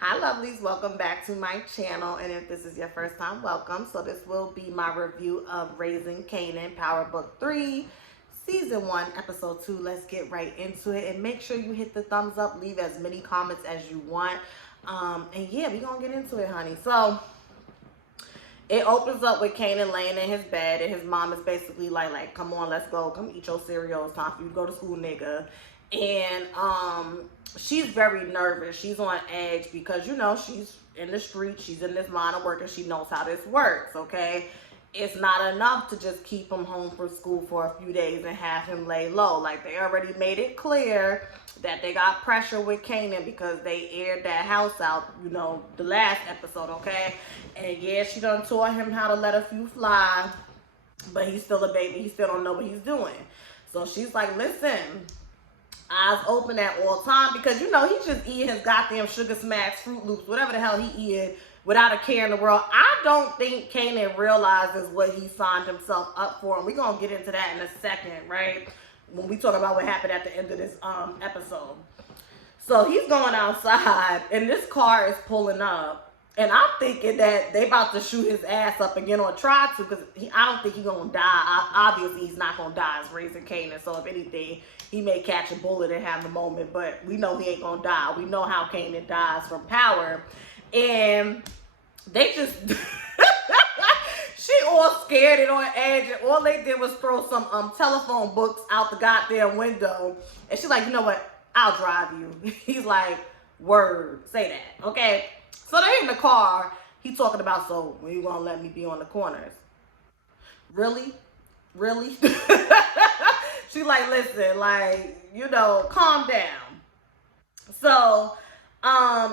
Hi lovelies, welcome back to my channel, and if this is your first time, welcome. So this will be my review of Raising Kanan Power Book 3 Season 1 Episode 2. Let's get right into it, and make sure you hit the thumbs up, leave as many comments as you want, and yeah, we're gonna get into it, honey. So it opens up with Kanan laying in his bed, and his mom is basically like, come on, let's go, come eat your cereal, it's time for you to go to school, nigga. And she's very nervous. She's on edge because, you know, she's in the street, she's in this line of work, and she knows how this works, okay? It's not enough to just keep him home from school for a few days and have him lay low. Like, they already made it clear that they got pressure with Kanan because they aired that house out, you know, the last episode, okay? And yeah, she done taught him how to let a few fly, but he's still a baby. He still don't know what he's doing. So she's like, listen, eyes open at all time, because, you know, he's just eating his goddamn Sugar Smacks, Fruit Loops, whatever the hell he eating, without a care in the world. I don't think Kanan realizes what he signed himself up for, and we're going to get into that in a second, right? When we talk about what happened at the end of this episode. So he's going outside, and this car is pulling up, and I'm thinking that they about to shoot his ass up again, or try to, because I don't think he's going to die. Obviously, he's not going to die. It's Raising Kanan, so if anything, he may catch a bullet and have a moment, but we know he ain't going to die. We know how Kanan dies from power, and they just... She all scared and on edge, and all they did was throw some telephone books out the goddamn window. And she's like, you know what? I'll drive you. He's like, word, say that, okay? So they're in the car. He talking about, so when you gonna let me be on the corners? Really? Really? She's like, listen, like, you know, calm down. So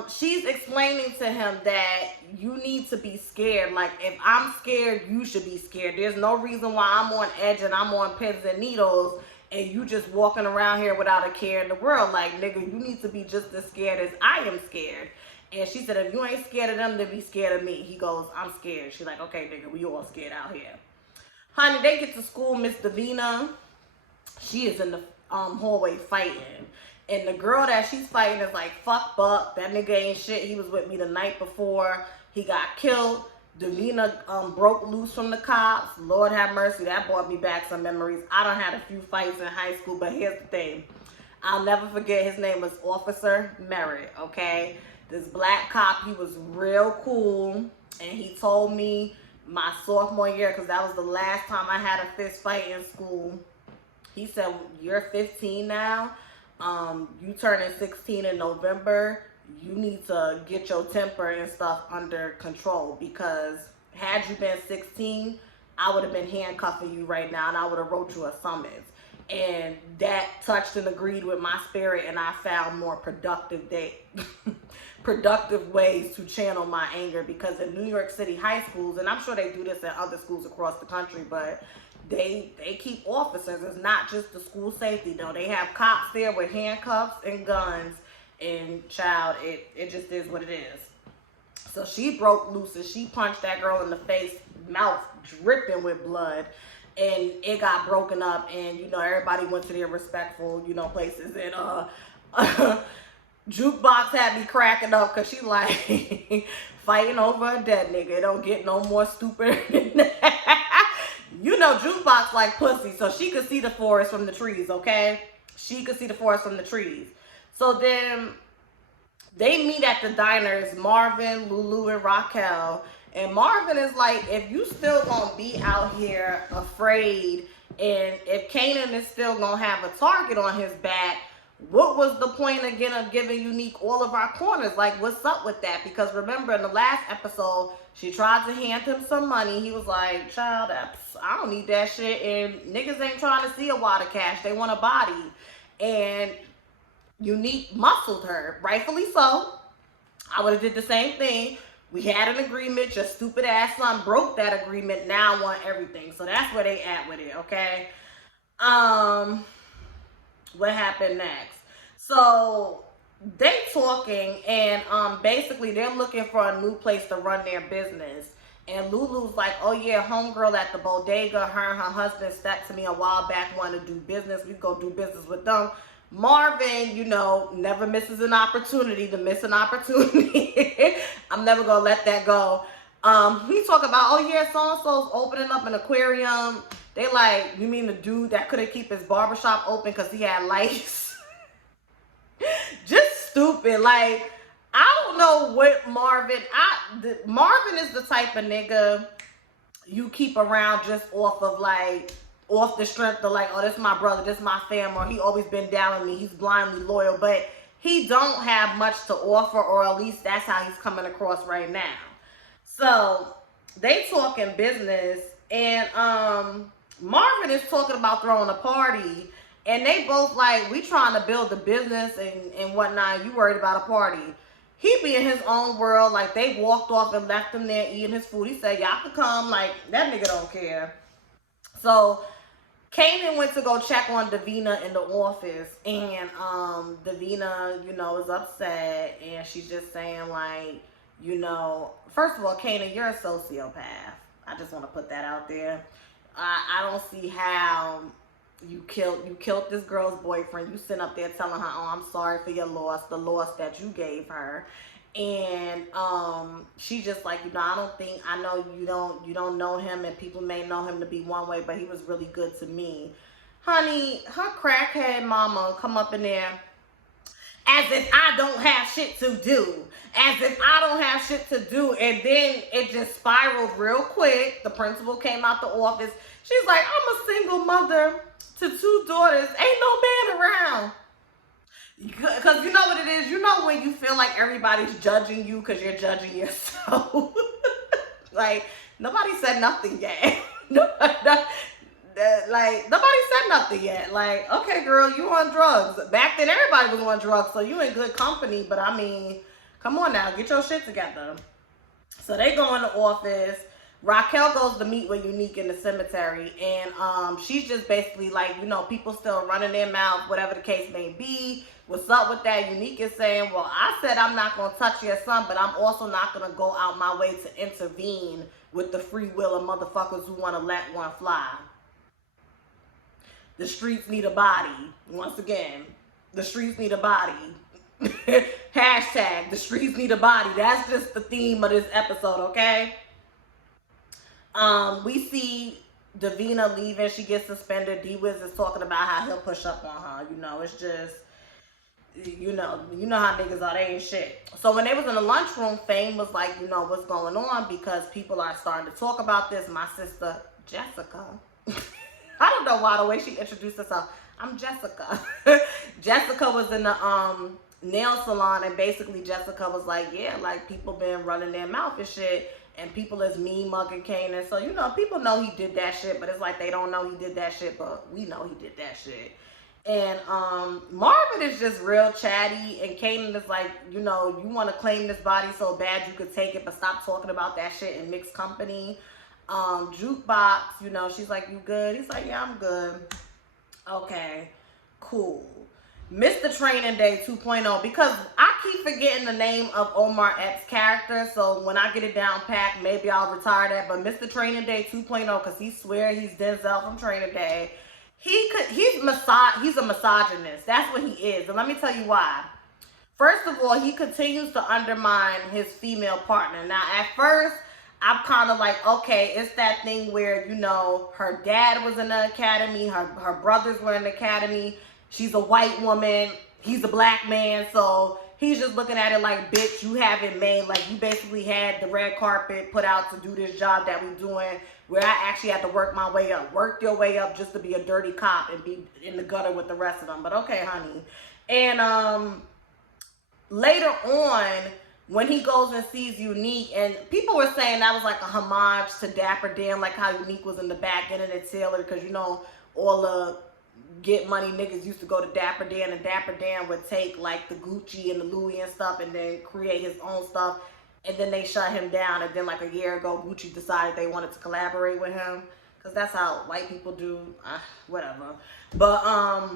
she's explaining to him that you need to be scared. Like, if I'm scared, you should be scared. There's no reason why I'm on edge and I'm on pins and needles and you just walking around here without a care in the world. Like, nigga, you need to be just as scared as I am scared. And she said, if you ain't scared of them, then be scared of me. He goes, I'm scared. She's like, okay, nigga, we all scared out here. Honey, they get to school. Miss Davina, she is in the hallway fighting. And the girl that she's fighting is like, fuck Buck, that nigga ain't shit. He was with me the night before he got killed. Davina broke loose from the cops. Lord have mercy, that brought me back some memories. I done had a few fights in high school, but here's the thing. I'll never forget, his name was Officer Merritt, okay? This black cop, he was real cool. And he told me my sophomore year, because that was the last time I had a fist fight in school. He said, you're 15 now. You turning 16 in November, you need to get your temper and stuff under control, because had you been 16, I would have been handcuffing you right now and I would have wrote you a summons. And that touched and agreed with my spirit, and I found more productive ways to channel my anger, because in New York City high schools, and I'm sure they do this in other schools across the country, but they keep officers. It's not just the school safety, though. They have cops there with handcuffs and guns, and child, it just is what it is. So she broke loose and she punched that girl in the face, mouth dripping with blood, and it got broken up, and, you know, everybody went to their respectful, you know, places, and Jukebox had me cracking up, because she like, fighting over a dead nigga. It don't get no more stupid than that. You know, Jukebox like pussy, so she could see the forest from the trees, okay? She could see the forest from the trees. So then they meet at the diners, Marvin, Lulu, and Raquel. And Marvin is like, if you still gonna be out here afraid, and if Kanan is still gonna have a target on his back, what was the point again of giving Unique all of our corners? Like, what's up with that? Because remember, in the last episode, she tried to hand him some money. He was like, child, I don't need that shit. And niggas ain't trying to see a wad of cash. They want a body. And Unique muscled her, rightfully so. I would have did the same thing. We had an agreement. Your stupid ass son broke that agreement. Now I want everything. So that's where they at with it, okay? What happened next? So they talking, and basically they're looking for a new place to run their business. And Lulu's like, oh yeah, homegirl at the bodega, her and her husband stepped to me a while back, wanted to do business. We go do business with them. Marvin, never misses an opportunity to miss an opportunity. I'm never gonna let that go. He talk about, oh yeah, so-and-so's opening up an aquarium. They like, you mean the dude that couldn't keep his barbershop open because he had lice? Just stupid. Like, I don't know what Marvin is the type of nigga you keep around just off the strength of like, oh, this is my brother, this is my family, or he always been down with me, he's blindly loyal, but he don't have much to offer, or at least that's how he's coming across right now. So they talking business, and Marvin is talking about throwing a party, and they both like, we trying to build a business and whatnot, you worried about a party. He be in his own world, like they walked off and left him there eating his food. He said, y'all could come, like that nigga don't care. So Kanan went to go check on Davina in the office, and Davina, is upset, and she's just saying like, first of all, Kanan, you're a sociopath. I just want to put that out there. I don't see how you killed this girl's boyfriend. You sit up there telling her, oh, I'm sorry for your loss, the loss that you gave her. And she just like, I know you don't know him, and people may know him to be one way, but he was really good to me. Honey, her crackhead mama come up in there as if I don't have shit to do. As if I don't have shit to do. And then it just spiraled real quick. The principal came out the office. She's like, I'm a single mother to 2 daughters. Ain't no man around. Because you know what it is? When you feel like everybody's judging you because you're judging yourself. Like, nobody said nothing yet. Like, nobody said nothing yet. Like, okay, girl, you on drugs. Back then, everybody was on drugs, so you in good company. But, I mean, come on now. Get your shit together. So, they go in the office. Raquel goes to meet with Unique in the cemetery, and she's just basically like, people still running their mouth, whatever the case may be. What's up with that? Unique is saying, well, I said I'm not going to touch your son, but I'm also not going to go out my way to intervene with the free will of motherfuckers who want to let one fly. The streets need a body. Once again, the streets need a body. Hashtag, the streets need a body. That's just the theme of this episode, okay? We see Davina leaving. She gets suspended. D-Wiz is talking about how he'll push up on her. It's just, you know how niggas are. They ain't shit. So when they was in the lunchroom, Fame was like, what's going on? Because people are starting to talk about this. My sister, Jessica. I don't know why, the way she introduced herself. I'm Jessica. Jessica was in the nail salon, and basically Jessica was like, yeah, like people been running their mouth and shit. And people is mean mugging Kanan. So, people know he did that shit, but it's like they don't know he did that shit, but we know he did that shit. And Marvin is just real chatty, and Kanan is like, you want to claim this body so bad you could take it, but stop talking about that shit in mixed company. Jukebox, she's like, you good? He's like, yeah, I'm good. Okay, cool. Mr. Training Day 2.0, because I keep forgetting the name of Omar Epps' character, so when I get it down packed, maybe I'll retire that, but Mr. Training Day 2.0, because he swear he's Denzel from Training Day, he's a misogynist. That's what he is, and let me tell you why. First of all, he continues to undermine his female partner. Now, at first, I'm kind of like, okay, it's that thing where, her dad was in the academy, her brothers were in the academy, she's a white woman, he's a black man, so he's just looking at it like, bitch, you haven't made, like, you basically had the red carpet put out to do this job that we're doing, where I actually had to work my way up. Work your way up just to be a dirty cop and be in the gutter with the rest of them. But okay, honey. And later on, when he goes and sees Unique, and people were saying that was like a homage to Dapper Dan, like how Unique was in the back end of the Taylor, because all the get money niggas used to go to Dapper Dan, and Dapper Dan would take like the Gucci and the Louis and stuff and then create his own stuff, and then they shut him down, and then like a year ago Gucci decided they wanted to collaborate with him, because that's how white people do, whatever. But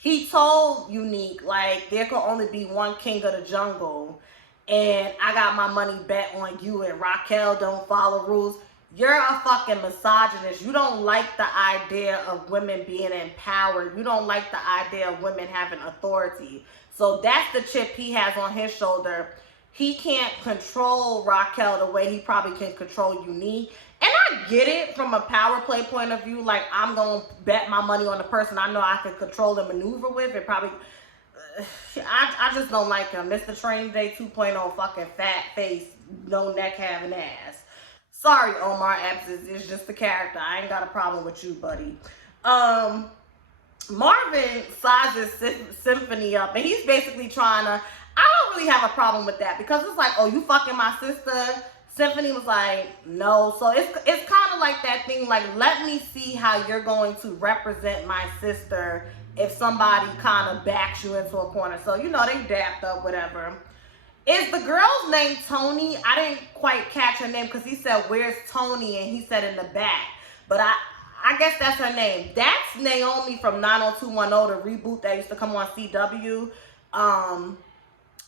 he told Unique, like, there could only be one king of the jungle, and I got my money bet on you, and Raquel don't follow rules. You're a fucking misogynist. You don't like the idea of women being empowered. You don't like the idea of women having authority. So that's the chip he has on his shoulder. He can't control Raquel the way he probably can control Unique. And I get it from a power play point of view. Like, I'm going to bet my money on the person I know I can control and maneuver with. It probably... I just don't like him. Mr. Training Day 2.0 fucking fat face, no neck having ass. Sorry, Omar Epps. It's just the character. I ain't got a problem with you, buddy. Marvin sizes Symphony up, and he's basically trying to... I don't really have a problem with that, because it's like, oh, you fucking my sister? Symphony was like, no. So it's kind of like that thing, like, let me see how you're going to represent my sister if somebody kind of backs you into a corner. So, you know, they dapped up, whatever. Is the girl's name Tony? I didn't quite catch her name, because he said, where's Tony? And he said in the back. But I guess that's her name. That's Naomi from 90210, the reboot that used to come on CW.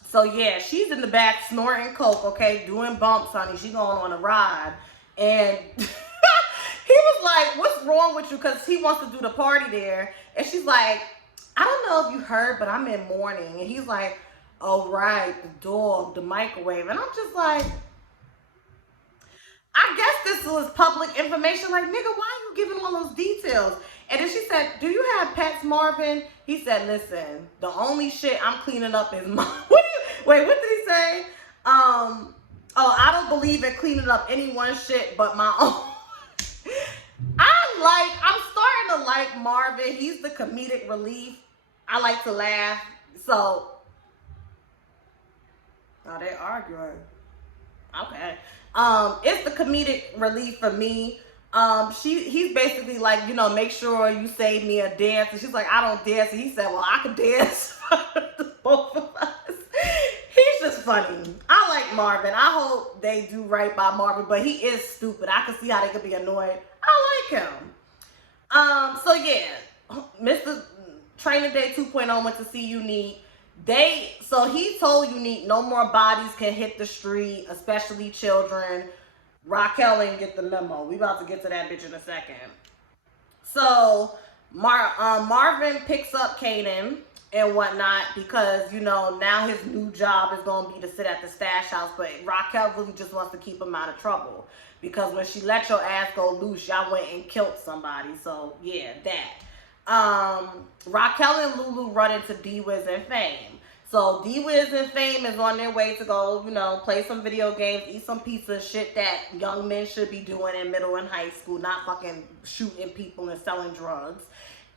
So yeah, she's in the back snorting coke, okay, doing bumps, honey. She going on a ride. And he was like, what's wrong with you? Because he wants to do the party there. And she's like, I don't know if you heard, but I'm in mourning. And he's like, oh, right, the dog, the microwave. And I'm just like, I guess this was public information. Like, nigga, why are you giving all those details? And then she said, do you have pets, Marvin? He said, listen, the only shit I'm cleaning up is my... Wait, what did he say? Oh, I don't believe in cleaning up anyone's shit but my own. I'm starting to like Marvin. He's the comedic relief. I like to laugh. So, oh, they're arguing. Okay. It's the comedic relief for me. He's basically like, you know, make sure you save me a dance. And she's like, I don't dance. And he said, well, I can dance for both of us. He's just funny. I like Marvin. I hope they do right by Marvin, but he is stupid. I can see how they could be annoyed. I like him. So yeah, Mr. Training Day 2.0 went to see Unique. So he told Unique no more bodies can hit the street, especially children. Raquel ain't get the memo. We about to get to that bitch in a second. So Marvin picks up Kanan and whatnot, because, you know, now his new job is going to be to sit at the stash house. But Raquel really just wants to keep him out of trouble, because when she let your ass go loose, y'all went and killed somebody. So yeah, that. Raquel and Lulu run into D-Wiz and Fame. So D-Wiz and Fame is on their way to go, you know, play some video games, eat some pizza, shit that young men should be doing in middle and high school, not fucking shooting people and selling drugs.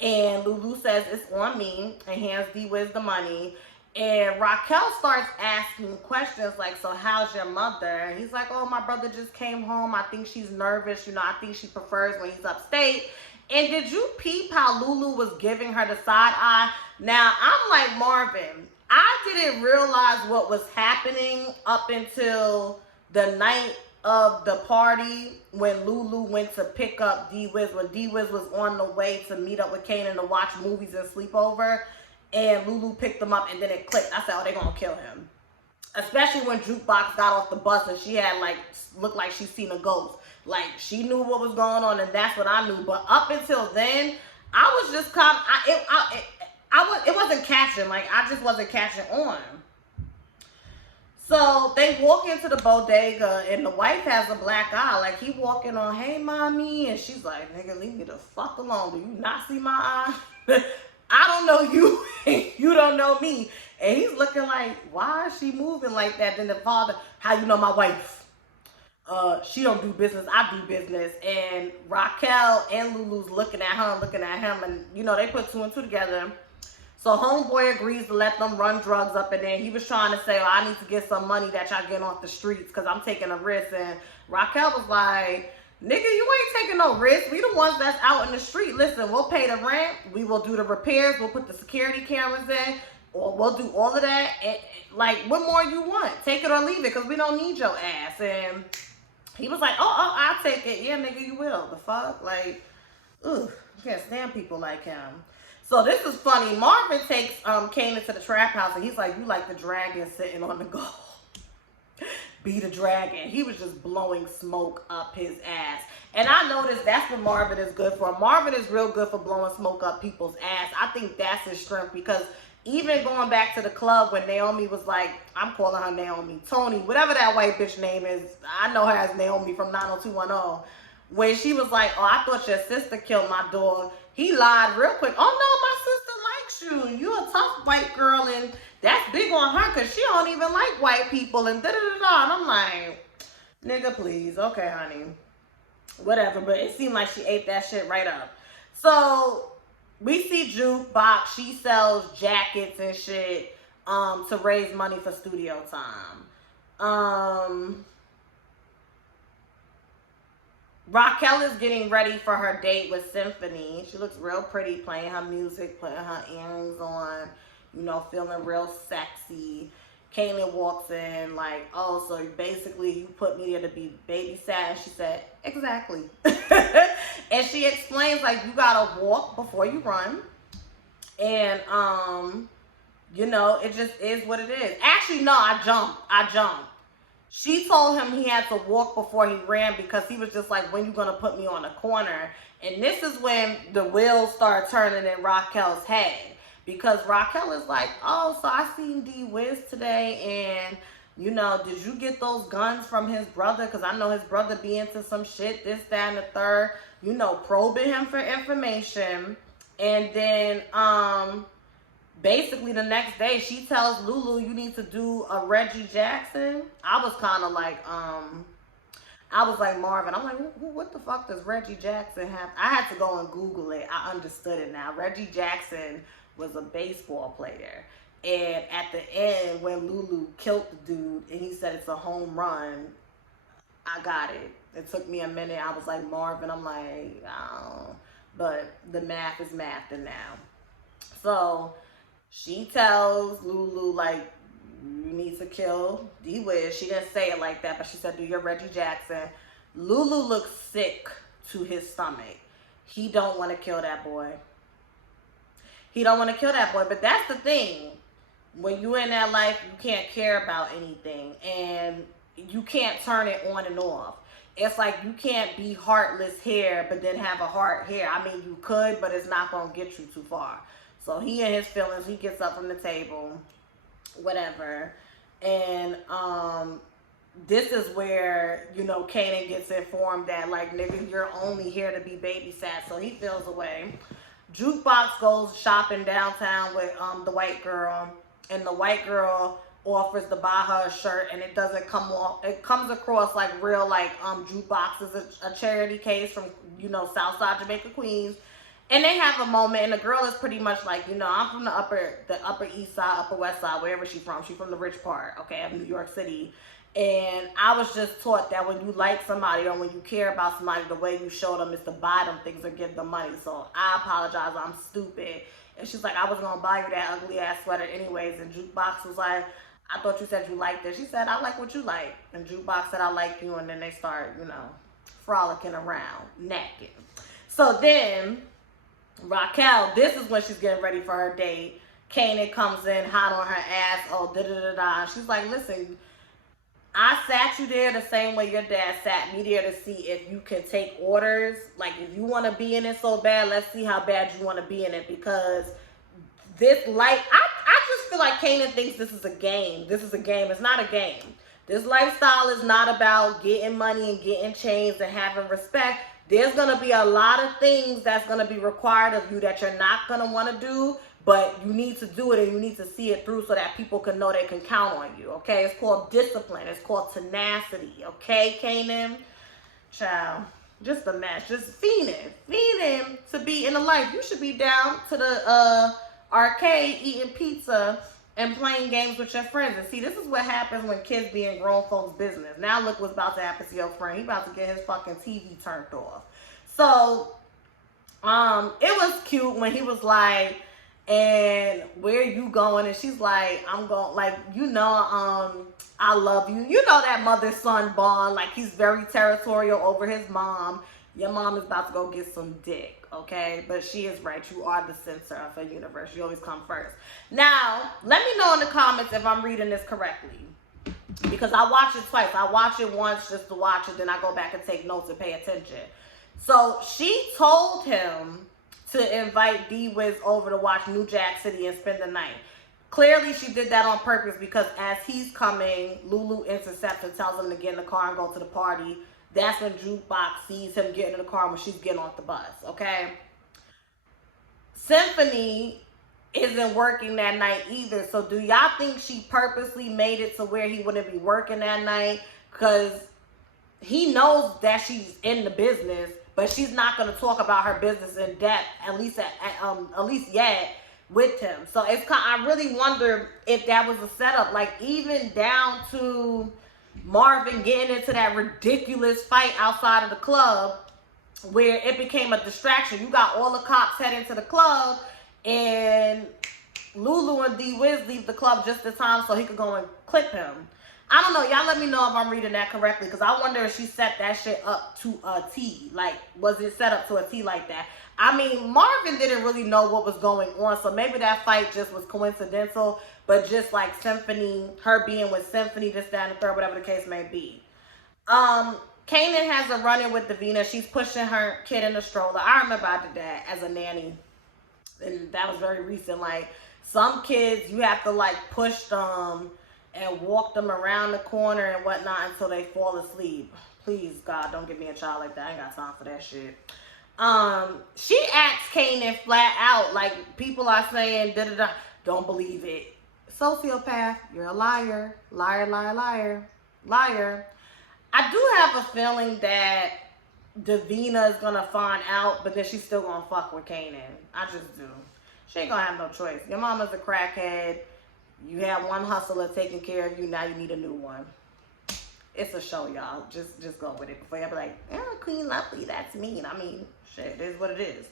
And Lulu says, it's on me, and hands D-Wiz the money. And Raquel starts asking questions like, so how's your mother? And he's like, oh, my brother just came home. I think she's nervous. You know, I think she prefers when he's upstate. And did you peep how Lulu was giving her the side eye? Now, I'm like, Marvin, I didn't realize what was happening up until the night of the party when Lulu went to pick up D-Wiz, when D-Wiz was on the way to meet up with Kanan to watch movies and sleep over, and Lulu picked him up, and then it clicked. I said, oh, they're gonna kill him. Especially when Jukebox got off the bus and she had, like, looked like she seen a ghost. Like, she knew what was going on, and that's what I knew. But up until then, I was just kind of, it wasn't catching. Like, I just wasn't catching on. So they walk into the bodega, and the wife has a black eye. Like, he walking on, hey, mommy. And she's like, nigga, leave me the fuck alone. Do you not see my eye? I don't know you. You don't know me. And he's looking like, why is she moving like that? Then the father, how you know my wife? She don't do business. I do business. And Raquel and Lulu's looking at her and looking at him. And, you know, they put two and two together. So homeboy agrees to let them run drugs up in there. He was trying to say, oh, I need to get some money that y'all getting off the streets because I'm taking a risk. And Raquel was like, nigga, you ain't taking no risk. We the ones that's out in the street. Listen, we'll pay the rent. We will do the repairs. We'll put the security cameras in. Or we'll do all of that. And, like, what more you want? Take it or leave it, because we don't need your ass. And he was like, oh, I'll take it. Yeah, nigga, you will. The fuck? Like, ugh, I can't stand people like him. So this is funny. Marvin takes Kanan to the trap house, and he's like, you like the dragon sitting on the gold. be the dragon. He was just blowing smoke up his ass. And I noticed that's what Marvin is good for. Marvin is real good for blowing smoke up people's ass. I think that's his strength, because even going back to the club when Naomi was like, I'm calling her Naomi, Tony, whatever that white bitch name is, I know her as Naomi from 90210. When she was like, oh, I thought your sister killed my dog, he lied real quick. Oh, no, my sister likes you. You a tough white girl, and that's big on her because she don't even like white people, and da-da-da-da. And I'm like, nigga, please. Okay, honey. Whatever. But it seemed like she ate that shit right up. So we see Jukebox. She sells jackets and shit to raise money for studio time. Raquel is getting ready for her date with Symphony. She looks real pretty, playing her music, putting her earrings on, you know, feeling real sexy. Kanan walks in like, oh, so basically you put me there to be babysat? And she said, exactly. And she explains, like, you gotta walk before you run. And, you know, it just is what it is. Actually, no, I jumped. She told him he had to walk before he ran because he was just like, when you gonna put me on the corner? And this is when the wheels start turning in Raquel's head. Because Raquel is like, oh, so I seen D Wiz today, and, you know, did you get those guns from his brother? Because I know his brother be into some shit, this, that, and the third. You know, probing him for information. And then, basically the next day, she tells Lulu, you need to do a Reggie Jackson. I was kind of like, I was like, Marvin, I'm like, what the fuck does Reggie Jackson have? I had to go and Google it. I understood it now. Reggie Jackson was a baseball player. And at the end, when Lulu killed the dude and he said it's a home run, I got it. It took me a minute. I was like, Marvin, I'm like, oh. But the math is mathing now. So she tells Lulu, like, you need to kill D Wiz. She didn't say it like that, but she said, do your Reggie Jackson. Lulu looks sick to his stomach. He don't want to kill that boy. He don't want to kill that boy. But that's the thing. When you're in that life, you can't care about anything. And you can't turn it on and off. It's like you can't be heartless here, but then have a heart here. I mean, you could, but it's not going to get you too far. So he in his feelings, he gets up from the table, whatever. And this is where, you know, Kanan gets informed that, like, nigga, you're only here to be babysat. So he feels away. Jukebox goes shopping downtown with the white girl. And the white girl offers to buy her a shirt, and it doesn't come off. It comes across like real, like, Jukebox is a charity case from, you know, Southside Jamaica, Queens. And they have a moment, and the girl is pretty much like, you know, I'm from the upper east side, upper west side, wherever she's from. She's from the rich part, okay, of New York City. And I was just taught that when you like somebody or when you care about somebody, the way you show them is to buy them things or give them money. So I apologize, I'm stupid. And she's like, I was going to buy you that ugly ass sweater anyways. And Jukebox was like, I thought you said you liked it. She said, I like what you like. And Jukebox said, I like you. And then they start, you know, frolicking around, naked. So then Raquel, this is when she's getting ready for her date. Kanan comes in hot on her ass. Oh, da-da-da-da. She's like, listen, I sat you there the same way your dad sat me there to see if you can take orders. Like, if you want to be in it so bad, let's see how bad you want to be in it. Because this life, I just feel like Kanan thinks this is a game. This is a game. It's not a game. This lifestyle is not about getting money and getting chains and having respect. There's going to be a lot of things that's going to be required of you that you're not going to want to do, but you need to do it and you need to see it through so that people can know they can count on you, okay? It's called discipline. It's called tenacity, okay, Kanan? Child, just a mess. Just fiending to be in the life. You should be down to the arcade eating pizza and playing games with your friends. And see, this is what happens when kids be in grown folks' business. Now look what's about to happen to your friend. He about to get his fucking TV turned off. So, it was cute when he was like, and where you going? And she's like, I'm going, like, you know, I love you. You know that mother-son bond. Like, he's very territorial over his mom. Your mom is about to go get some dick, okay? But she is right. You are the center of her universe. You always come first. Now, let me know in the comments if I'm reading this correctly. because I watch it twice. I watch it once just to watch it, then I go back and take notes and pay attention. So she told him to invite D-Wiz over to watch New Jack City and spend the night. Clearly, she did that on purpose because as he's coming, Lulu intercepts and tells him to get in the car and go to the party. That's when Jukebox sees him get in the car when she's getting off the bus, okay? Symphony isn't working that night either. So do y'all think she purposely made it to where he wouldn't be working that night? Because he knows that she's in the business, but she's not going to talk about her business in depth, at least yet, with him. So it's I really wonder if that was a setup, like even down to Marvin getting into that ridiculous fight outside of the club where it became a distraction. You got all the cops heading to the club, and Lulu and D-Wiz leave the club just in time so he could go and clip him. I don't know. Y'all let me know if I'm reading that correctly, because I wonder if she set that shit up to a T. Like, was it set up to a T like that? I mean, Marvin didn't really know what was going on, so maybe that fight just was coincidental, but just like Symphony, her being with Symphony, this, that, and the third, whatever the case may be. Kanan has a run-in with Davina. She's pushing her kid in the stroller. I remember I did that as a nanny, and that was very recent. Like, some kids, you have to, like, push them and walk them around the corner and whatnot until they fall asleep. Please, God, don't give me a child like that. I ain't got time for that shit. She asked Kanan flat out, like, people are saying, da-da-da, don't believe it. Sociopath, you're a liar. Liar, liar, liar. Liar. I do have a feeling that Davina is gonna find out, but then she's still gonna fuck with Kanan. I just do. She ain't gonna have no choice. Your mama's a crackhead. You have one hustler taking care of you. Now you need a new one. It's a show, y'all. Just go with it before y'all be like, Queen Lovely, that's mean. I mean, shit, it is what it is.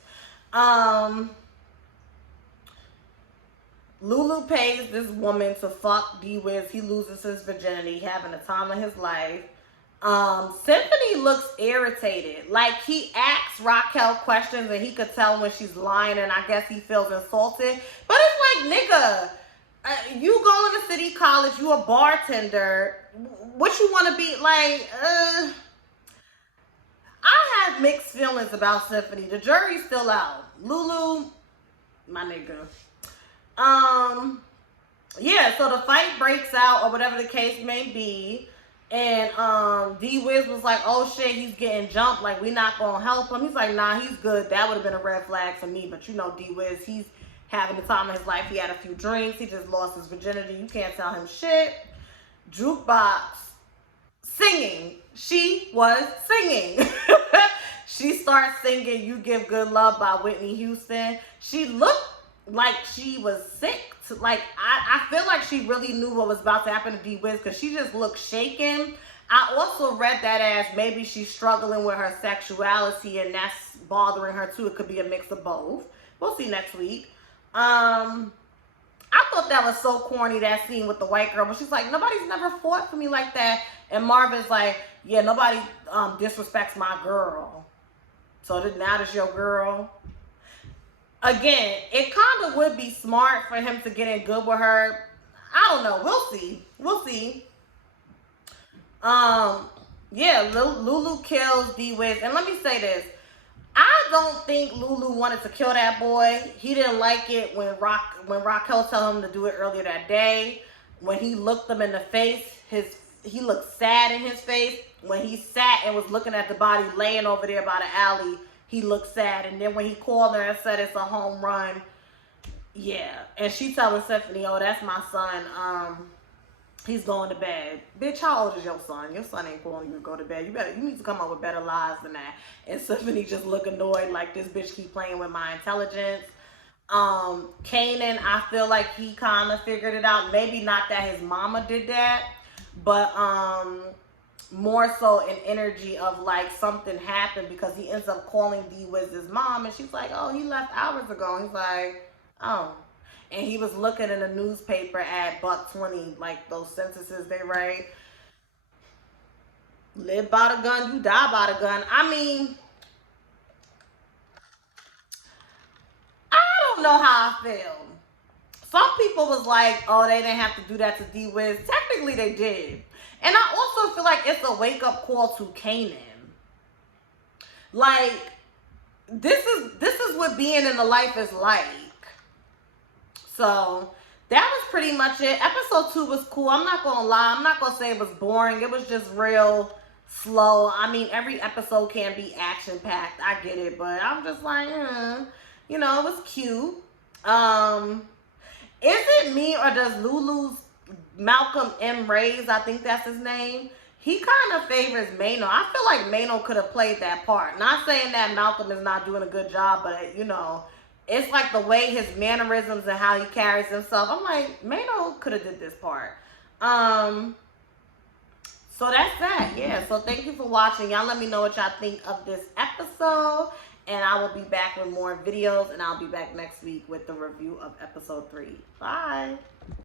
Lulu pays this woman to fuck D-Wiz. He loses his virginity, having the time of his life. Symphony looks irritated. Like, he asks Raquel questions and he could tell when she's lying, and I guess he feels insulted. But it's like, nigga, you going to city college, you a bartender. What you want to be like? I have mixed feelings about Symphony. The jury's still out. Lulu, my nigga. Yeah, so the fight breaks out or whatever the case may be. And D-Wiz was like, oh shit, he's getting jumped. Like, we not gonna help him. He's like, nah, he's good. That would have been a red flag for me. But you know, D-Wiz, he's having the time of his life. He had a few drinks. He just lost his virginity. You can't tell him shit. Jukebox singing. She was singing. She starts singing You Give Good Love by Whitney Houston. She looked like she was sick. Like, I feel like she really knew what was about to happen to D-Wiz because she just looked shaken. I also read that as maybe she's struggling with her sexuality and that's bothering her too. It could be a mix of both. We'll see next week. I thought that was so corny, that scene with the white girl, but she's like, nobody's never fought for me like that. And Marvin's like, yeah, nobody disrespects my girl. So now that's your girl. Again, it kind of would be smart for him to get in good with her. I don't know. We'll see. We'll see. Yeah, Lulu kills D-Wiz. And let me say this. I don't think Lulu wanted to kill that boy. He didn't like it when Raquel told him to do it earlier that day. When he looked him in the face, he looked sad in his face. When he sat and was looking at the body laying over there by the alley, he looked sad. And then when he called her and said it's a home run, yeah. And she telling Symphony, oh, that's my son. He's going to bed. Bitch, how old is your son? Your son ain't calling you to go to bed. You need to come up with better lies than that. And Symphony just look annoyed, like this bitch keep playing with my intelligence. Kanan, I feel like he kind of figured it out. Maybe not that his mama did that, but more so an energy of like something happened because he ends up calling D-Wiz's mom and she's like, oh, he left hours ago. And he's like, oh. And he was looking in a newspaper at $1.20, like those sentences they write. Live by the gun, you die by the gun. I mean, I don't know how I feel. some people was like, oh, they didn't have to do that to D-Wiz. Technically, they did. And I also feel like it's a wake-up call to Kanan. Like, this is what being in the life is like. So that was pretty much it. Episode 2 was cool. I'm not gonna lie. I'm not gonna say it was boring. It was just real slow. I mean, every episode can be action-packed. I get it, but I'm just like, you know, it was cute. Is it me, or does Lulu's Malcolm M. Reyes, I think that's his name, he kind of favors Mano. I feel like Mano could have played that part. Not saying that Malcolm is not doing a good job, but, you know, it's like the way his mannerisms and how he carries himself. I'm like, Mano could have did this part. So that's that. Yeah, so thank you for watching. Y'all let me know what y'all think of this episode. And I will be back with more videos. And I'll be back next week with the review of episode 3. Bye.